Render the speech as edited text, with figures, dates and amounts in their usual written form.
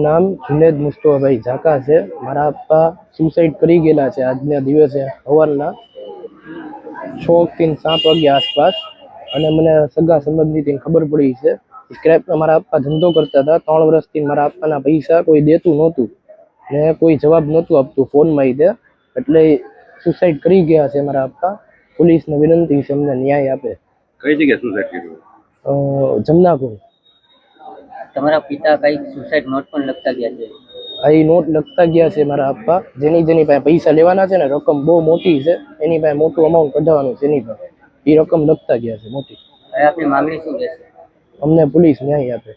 નામ જુનેદ મુસ્તફાભાઈ ઝાકા છે. મારા પપ્પા સુસાઇડ કરી ગયેલા છે આજના દિવસે સવારના 6 થી 7 વાગ્યા આસપાસ. અને મને સગા સંબંધીથી ખબર પડી છે. સ્ક્રેપનો મારા પપ્પા ધંધો કરતા હતા. 3 વર્ષથી મારા પપ્પાના પૈસા કોઈ દેતું નહોતું ને કોઈ જવાબ નહોતું આપતું ફોનમાં તે, એટલે સુસાઇડ કરી ગયા છે મારા પપ્પા. પોલીસને વિનંતી છે અમને ન્યાય આપે. કઈ જગ્યાએ સુસાઇડ કર્યું? જમનાપુર. તમારા પિતા કઈ સુસાઇડ નોટ પણ લખતા ગયા છે? આ નોટ લખતા ગયા છે મારા પપ્પા. જેની પાસે પૈસા લેવાના છે ને, રકમ બહુ મોટી છે, એની પાસે મોટું અમાઉન્ટ કઢાવવાનું છે, એની પાસે એ રકમ લખતા ગયા છે મોટી. હવે આપની માંગણી શું રહેશે? અમને પોલીસ ન્યાય આપે.